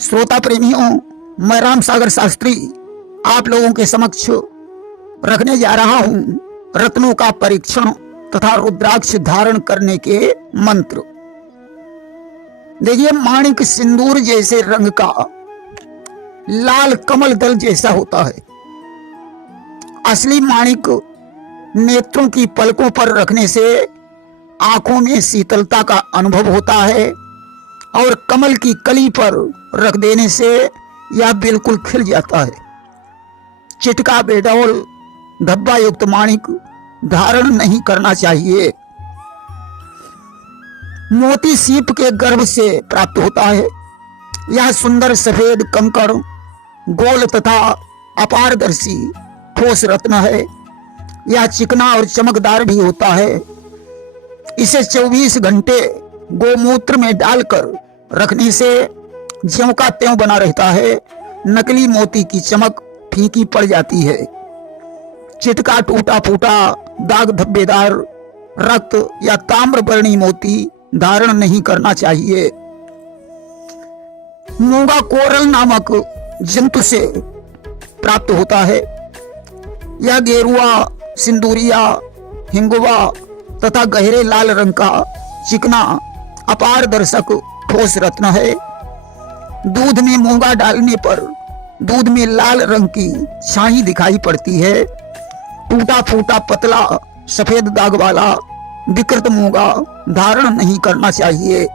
श्रोता प्रेमियों, मैं राम सागर शास्त्री आप लोगों के समक्ष रखने जा रहा हूं रत्नों का परीक्षण तथा रुद्राक्ष धारण करने के मंत्र। देखिए, माणिक सिंदूर जैसे रंग का लाल कमल दल जैसा होता है। असली माणिक नेत्रों की पलकों पर रखने से आंखों में शीतलता का अनुभव होता है और कमल की कली पर रख देने से यह बिल्कुल खिल जाता है। चिटका बेडौल धब्बा युक्त माणिक धारण नहीं करना चाहिए। मोती सीप के गर्भ से प्राप्त होता है। यह सुंदर सफेद कंकड़ गोल तथा अपारदर्शी ठोस रत्न है। यह चिकना और चमकदार भी होता है। इसे 24 घंटे गोमूत्र में डालकर रखने से ज्यों का त्यों बना रहता है। नकली मोती की चमक फीकी पड़ जाती है। चिटका टूटा फूटा दाग धब्बेदार रक्त या ताम्रवर्णी मोती धारण नहीं करना चाहिए। मूंगा कोरल नामक जंतु से प्राप्त होता है। यह गेरुआ, सिंदूरिया, हिंगुआ तथा गहरे लाल रंग का चिकना अपारदर्शक ठोस रत्न है। दूध में मूंगा डालने पर दूध में लाल रंग की छाई दिखाई पड़ती है। टूटा फूटा पतला सफेद दाग वाला विकृत मूंगा धारण नहीं करना चाहिए।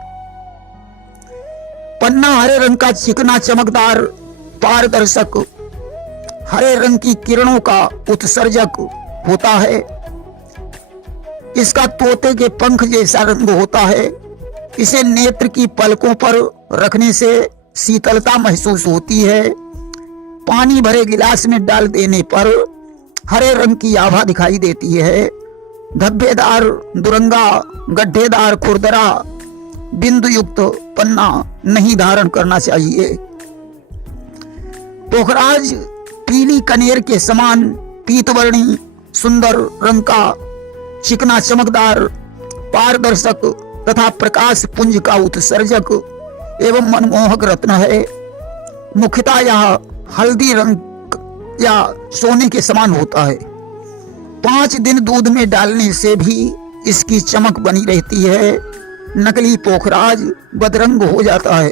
पन्ना हरे रंग का चिकना चमकदार पारदर्शक हरे रंग की किरणों का उत्सर्जक होता है। इसका तोते के पंख जैसा रंग होता है। इसे नेत्र की पलकों पर रखने से शीतलता महसूस होती है। पानी भरे गिलास में डाल देने पर हरे रंग की आभा दिखाई देती है। धब्बेदार, दुरंगा, गड्ढेदार, खुरदरा, बिंदु युक्त पन्ना नहीं धारण करना चाहिए। पोखराज पीली कनेर के समान पीतवर्णी सुंदर रंग का चिकना चमकदार पारदर्शक तथा प्रकाश पुंज का उत्सर्जक एवं मनमोहक रत्न है। मुख्यतः यह हल्दी रंग या सोने के समान होता है। 5 दिन दूध में डालने से भी इसकी चमक बनी रहती है। नकली पोखराज बदरंग हो जाता है।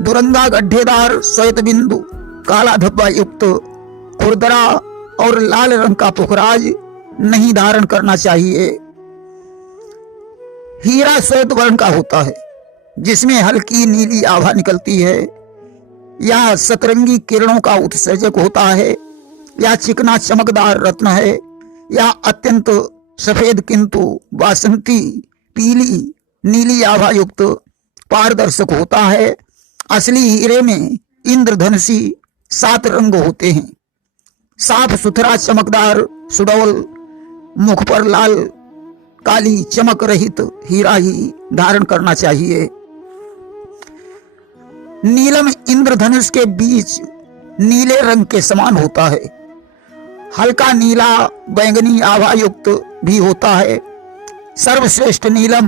दुरंगा, गड्ढेदार, श्वेत बिंदु, काला धब्बा युक्त खुरदरा और लाल रंग का पोखराज नहीं धारण करना चाहिए। हीरा श्वेत वर्ण का होता है जिसमें हल्की नीली आभा निकलती है। यह सतरंगी किरणों का उत्सर्जक होता है। यह चिकना चमकदार रत्न है। यह अत्यंत सफेद किंतु वासंती पीली नीली आभा युक्त पारदर्शक होता है। असली हीरे में इंद्रधनुषी 7 रंग होते हैं। साफ सुथरा चमकदार सुडौल मुख पर लाल काली चमक रहित हीरा ही धारण करना चाहिए। नीलम इंद्रधनुष के बीच नीले रंग के समान होता है। हल्का नीला बैंगनी आभा युक्त भी होता है। सर्वश्रेष्ठ नीलम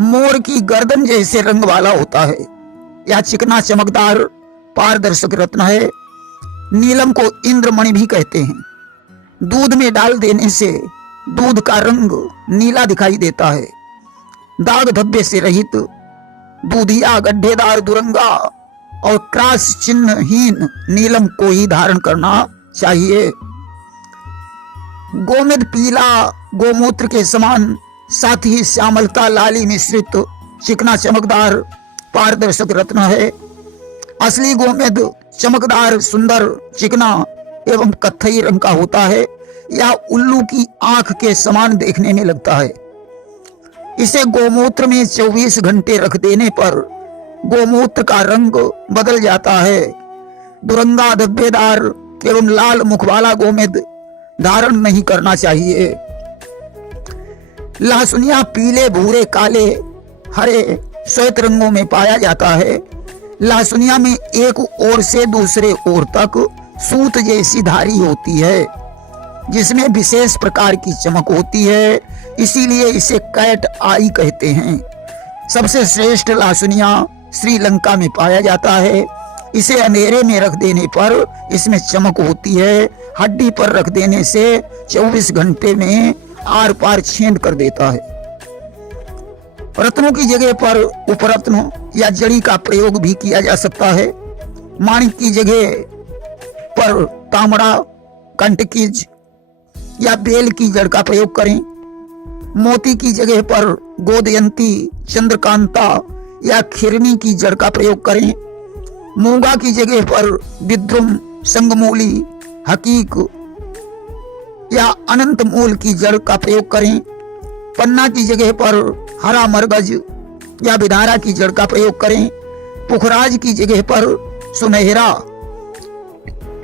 मोर की गर्दन जैसे रंग वाला होता है। यह चिकना चमकदार पारदर्शक रत्न है। नीलम को इंद्रमणि भी कहते हैं। दूध में डाल देने से दूध का रंग नीला दिखाई देता है। दाग धब्बे से रहित दूधिया, गड्ढेदार, दुरंगा और क्रॉस चिन्हहीन नीलम को ही धारण करना चाहिए। गोमेद पीला गोमूत्र के समान साथ ही श्यामलता लाली मिश्रित चिकना चमकदार पारदर्शक रत्न है। असली गोमेद चमकदार, सुंदर, चिकना एवं कत्थई रंग का होता है। यह उल्लू की आंख के समान देखने में लगता है। इसे गोमूत्र में 24 घंटे रख देने पर गोमूत्र का रंग बदल जाता है। दुरंगा, धब्बेदार एवं लाल मुख वाला गोमेद धारण नहीं करना चाहिए। लहसुनिया पीले, भूरे, काले, हरे, श्वेत रंगों में पाया जाता है। लहसुनिया में एक ओर से दूसरे ओर तक सूत जैसी धारी होती है जिसमें विशेष प्रकार की चमक होती है। इसीलिए इसे कैट आई कहते हैं। सबसे श्रेष्ठ लासुनिया श्रीलंका में पाया जाता है। इसे अंधेरे में रख देने पर इसमें चमक होती है। हड्डी पर रख देने से 24 घंटे में आर पार छेद कर देता है। रत्नों की जगह पर उपरत्न या जड़ी का प्रयोग भी किया जा सकता है। माणिक की जगह पर तांबड़ा, कंटकीज या बेल की जड़ का प्रयोग करें। मोती की जगह पर गोदयंती, चंद्रकांता या खिरनी की जड़ का प्रयोग करें। मूंगा की जगह पर विद्रुम, संगमूली, हकीक या अनंत मूल की जड़ का प्रयोग करें। पन्ना की जगह पर हरा मरगज या विधारा की जड़ का प्रयोग करें। पुखराज की जगह पर सुनहरा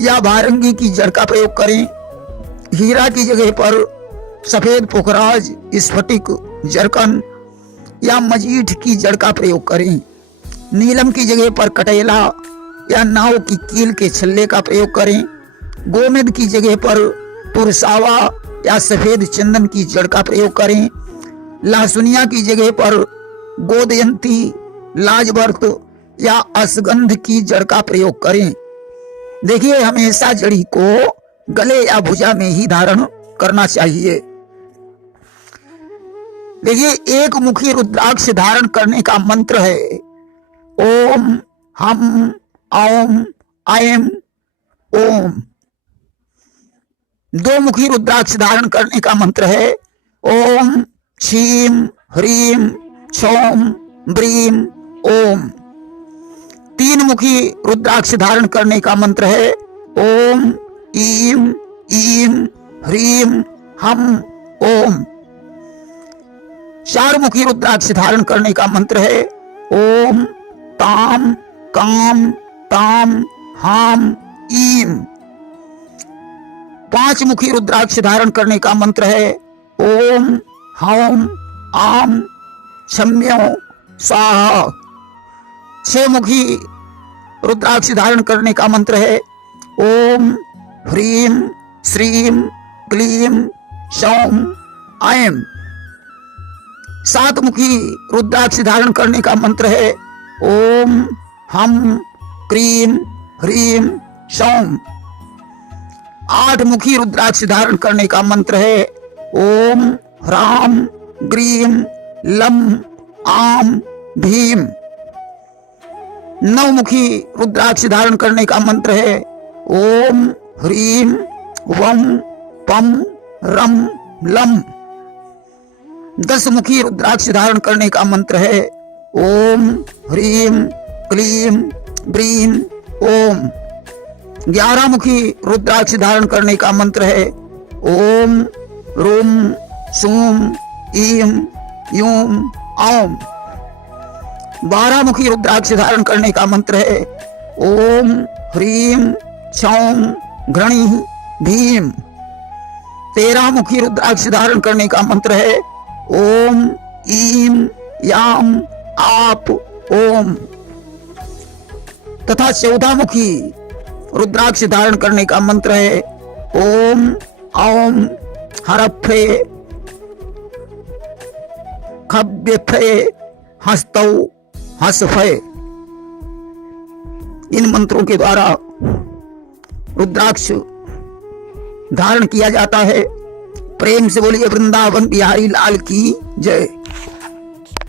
या भारंगी की जड़ का प्रयोग करें। हीरा की जगह पर सफेद पुखराज, स्फटिक, जरकन या मजीठ की जड़ का प्रयोग करें। नीलम की जगह पर कटेला या नाव की कील के छल्ले का प्रयोग करें। गोमेद की जगह पर पुरसावा या सफेद चंदन की जड़ का प्रयोग करें। लहसुनिया की जगह पर गोदयंती, लाजवर्त या असगंध की जड़ का प्रयोग करें। देखिए, हमेशा जड़ी को गले या भुजा में ही धारण करना चाहिए। देखिए, एक मुखी रुद्राक्ष धारण करने का मंत्र है ओम हम ओम ऐम ओम। दो मुखी रुद्राक्ष धारण करने का मंत्र है ओम क्षीम ह्रीम क्षौम ब्रीम ओम। तीन मुखी रुद्राक्ष धारण करने का मंत्र है ओम ईम ईम ह्रीम हम ओम। चार मुखी रुद्राक्ष धारण करने का मंत्र है ओम ताम काम ताम हाम ईम। पांच मुखी रुद्राक्ष धारण करने का मंत्र है ओम हौम आम क्षम्यो स्वाहा। छह मुखी रुद्राक्ष धारण करने का मंत्र है ओम ह्रीम श्रीम क्लीम सौम ऐम। सात मुखी रुद्राक्ष धारण करने का मंत्र है ओम हम क्रीम ह्रीम सौम। आठ मुखी रुद्राक्ष धारण करने का मंत्र है ओम ह्राम ग्रीम लम आम भीम। नौ मुखी रुद्राक्ष धारण करने का मंत्र है ओम ह्रीम वम पम रम लम। 10 मुखी रुद्राक्ष धारण करने का मंत्र है ओम ह्रीम क्लीम ब्रीम ओम। 11 मुखी रुद्राक्ष धारण करने का मंत्र है ओम रूम सूम ईम यूम औम। 12 मुखी रुद्राक्ष धारण करने का मंत्र है ओम ह्रीम क्षौम घृणी भीम। 13 मुखी रुद्राक्ष धारण करने का मंत्र है ओम ईम याम आप ओम। तथा 14 मुखी रुद्राक्ष धारण करने का मंत्र है ओम औम हरफे खब्यफे हस्तौ हसफे। इन मंत्रों के द्वारा रुद्राक्ष धारण किया जाता है। प्रेम से बोलिए वृंदावन बिहारी लाल की जय।